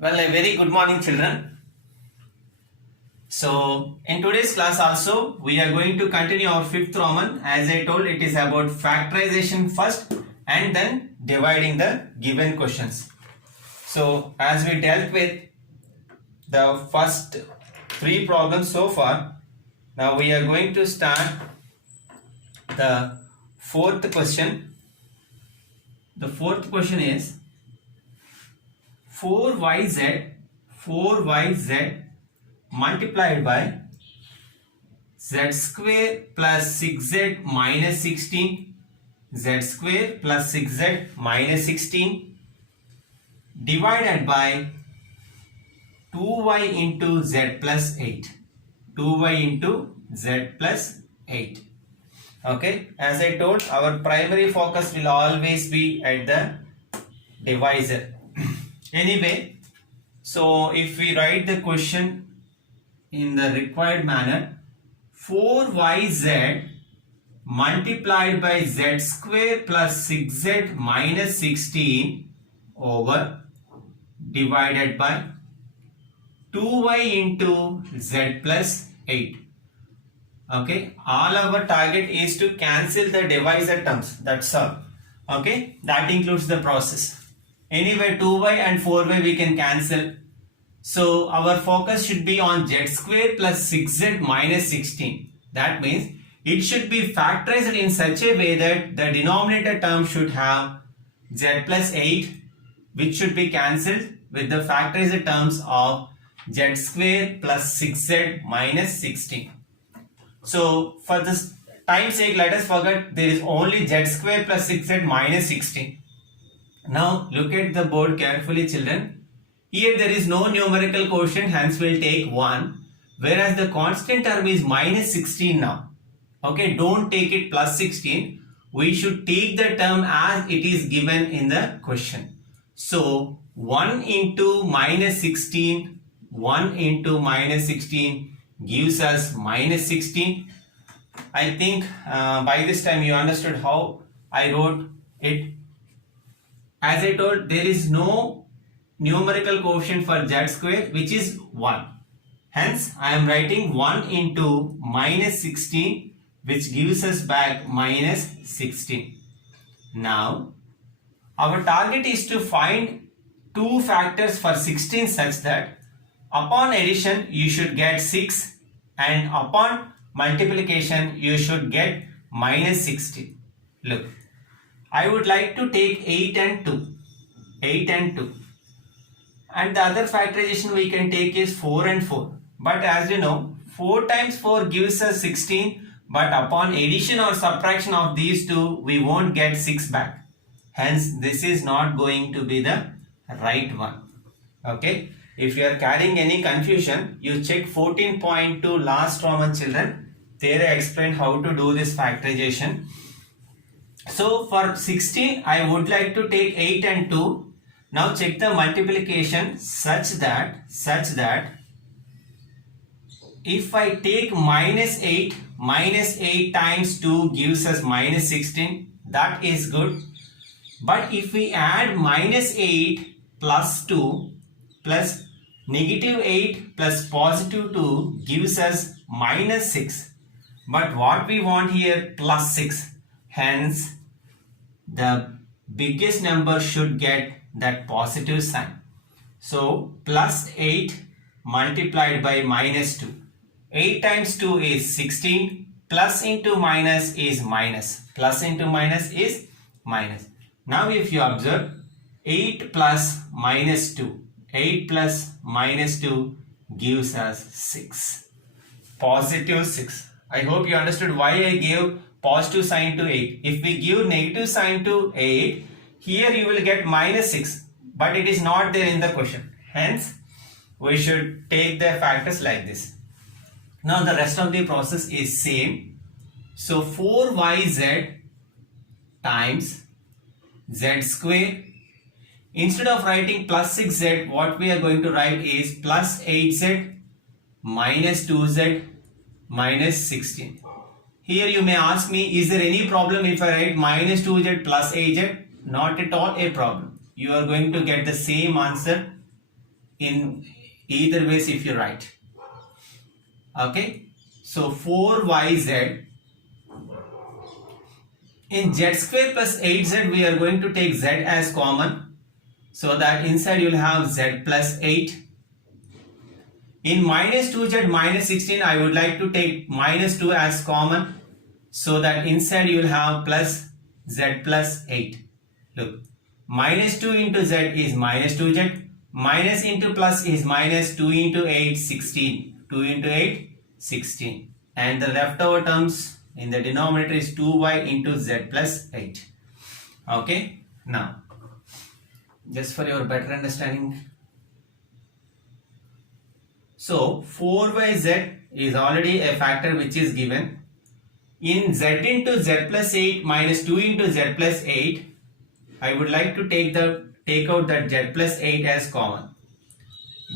Well, a very good morning, children. So, in today's class also, we are going to continue our fifth Roman. As I told, it is about factorization first and then dividing the given questions. So, as we dealt with the first three problems so far, now we are going to start the fourth question. The fourth question is 4yz multiplied by z square plus 6z minus 16, z square plus 6z minus 16 divided by 2y into z plus 8. 2y into z plus 8. Okay, as I told, our primary focus will always be at the divisor. Anyway, so if we write the question in the required manner, 4yz multiplied by z square plus 6z minus 16 over divided by 2y into z plus 8. Okay, all our target is to cancel the divisor terms, that's all. Okay, that includes the process. Anyway, 2y and 4y we can cancel. So our focus should be on z square plus 6z minus 16. That means it should be factorized in such a way that the denominator term should have z plus 8, which should be cancelled with the factorized terms of z square plus 6z minus 16. So for this time's sake, let us forget there is only z square plus 6z minus 16. Now look at the board carefully, children. Here there is no numerical quotient, hence we'll take 1. Whereas the constant term is minus 16 now. Okay, don't take it plus 16. We should take the term as it is given in the question. So 1 into minus 16, 1 into minus 16 gives us minus 16. I think by this time you understood how I wrote it. As I told, there is no numerical quotient for z square, which is 1. Hence, I am writing 1 into minus 16, which gives us back minus 16. Now, our target is to find two factors for 16 such that upon addition you should get 6 and upon multiplication you should get minus 16. Look, I would like to take 8 and 2. 8 and 2. And the other factorization we can take is 4 and 4. But as you know, 4 times 4 gives us 16. But upon addition or subtraction of these two, we won't get 6 back. Hence, this is not going to be the right one. Okay. If you are carrying any confusion, you check 14.2 last Roman, children. There I explained how to do this factorization. So for 16, I would like to take 8 and 2. Now check the multiplication such that if I take minus 8 times 2 gives us minus 16. That is good. But if we add minus 8 plus 2 plus negative 8 plus positive 2 gives us minus 6. But what we want here, plus 6. Hence, the biggest number should get that positive sign. So, plus 8 multiplied by minus 2. 8 times 2 is 16. Plus into minus is minus. Plus into minus is minus. Now, if you observe, 8 plus minus 2. 8 plus minus 2 gives us 6. Positive 6. I hope you understood why I gave positive sign to 8. If we give negative sign to 8, here you will get minus 6. But it is not there in the question. Hence, we should take the factors like this. Now the rest of the process is same. So 4yz times z square. Instead of writing plus 6z, what we are going to write is plus 8z minus 2z minus 16. Here you may ask me, is there any problem if I write minus 2z plus 8z? Not at all a problem. You are going to get the same answer in either ways if you write. Okay, so 4yz. In z square plus 8z we are going to take z as common, so that inside you will have z plus 8. In minus 2z minus 16 I would like to take minus 2 as common, so that inside you will have plus z plus 8. Look, minus 2 into z is minus 2z, minus into plus is minus 2 into 8, 16. 2 into 8, 16. And the leftover terms in the denominator is 2y into z plus 8. Okay, now just for your better understanding, so 4yz is already a factor which is given. In z into z plus 8 minus 2 into z plus 8, I would like to take out that z plus 8 as common.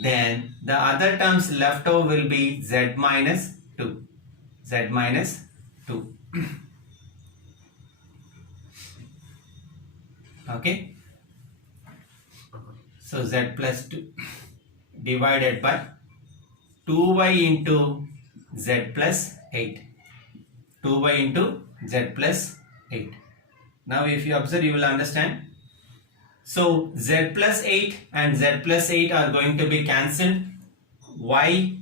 Then the other terms left over will be z minus 2. Z minus 2. Okay. So z plus 2 divided by 2y into z plus 8. 2y into z plus 8. Now if you observe, you will understand. So z plus 8 and z plus 8 are going to be cancelled. Y,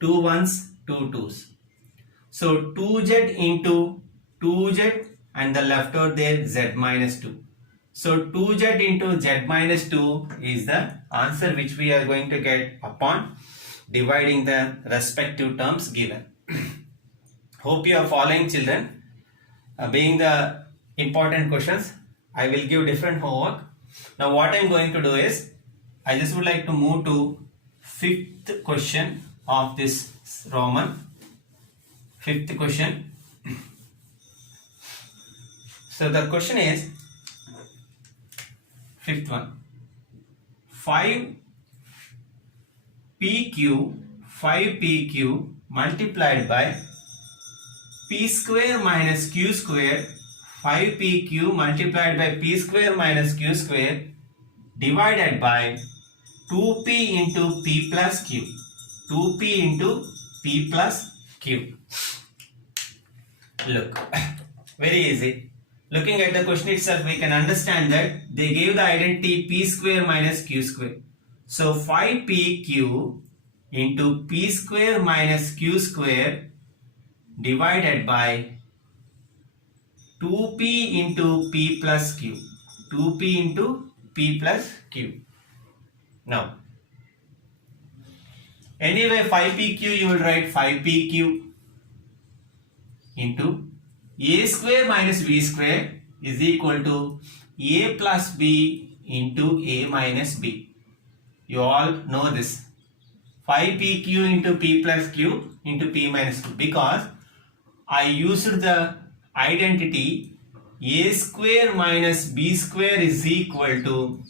2 ones, 2 twos. So 2z into 2z and the leftover there z minus 2. So 2z into z minus 2 is the answer which we are going to get upon dividing the respective terms given. Hope you are following, children. Being the important questions, I will give different homework. Now what I am going to do is, I just would like to move to 5th question of this Roman. 5th question. So the question is, 5th one. 5pq multiplied by p square minus q square, 5pq multiplied by p square minus q square divided by 2p into p plus q. 2p into p plus q. Look, very easy. Looking at the question itself, we can understand that they gave the identity p square minus q square. So 5pq into p square minus q square divided by 2p into p plus q. 2p into p plus q. Now, anyway 5pq you will write 5pq into a square minus b square is equal to a plus b into a minus b. You all know this. 5pq into p plus q into p minus q, because I used the identity a square minus b square is equal to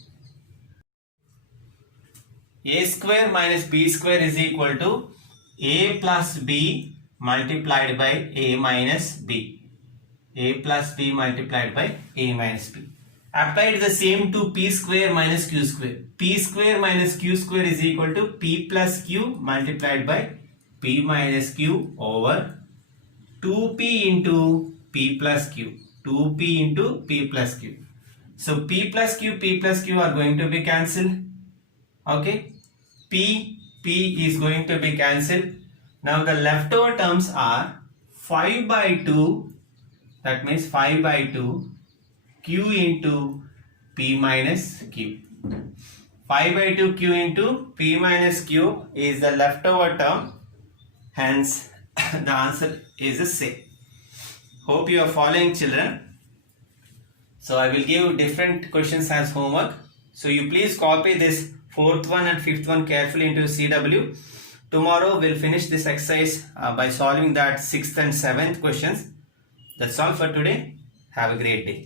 a square minus b square is equal to a plus b multiplied by a minus b. A plus b multiplied by a minus b. Applied the same to p square minus q square. P square minus q square is equal to p plus q multiplied by p minus q over 2p into p plus q. 2p into p plus q. So p plus q are going to be cancelled. Okay. P is going to be cancelled. Now the leftover terms are 5 by 2. That means 5 by 2 q into p minus q. 5 by 2 q into p minus q is the leftover term. Hence, the answer is the same. Hope you are following, children. So I will give different questions as homework. So you please copy this 4th one and 5th one carefully into CW. Tomorrow we'll finish this exercise by solving that 6th and 7th questions. That's all for today. Have a great day.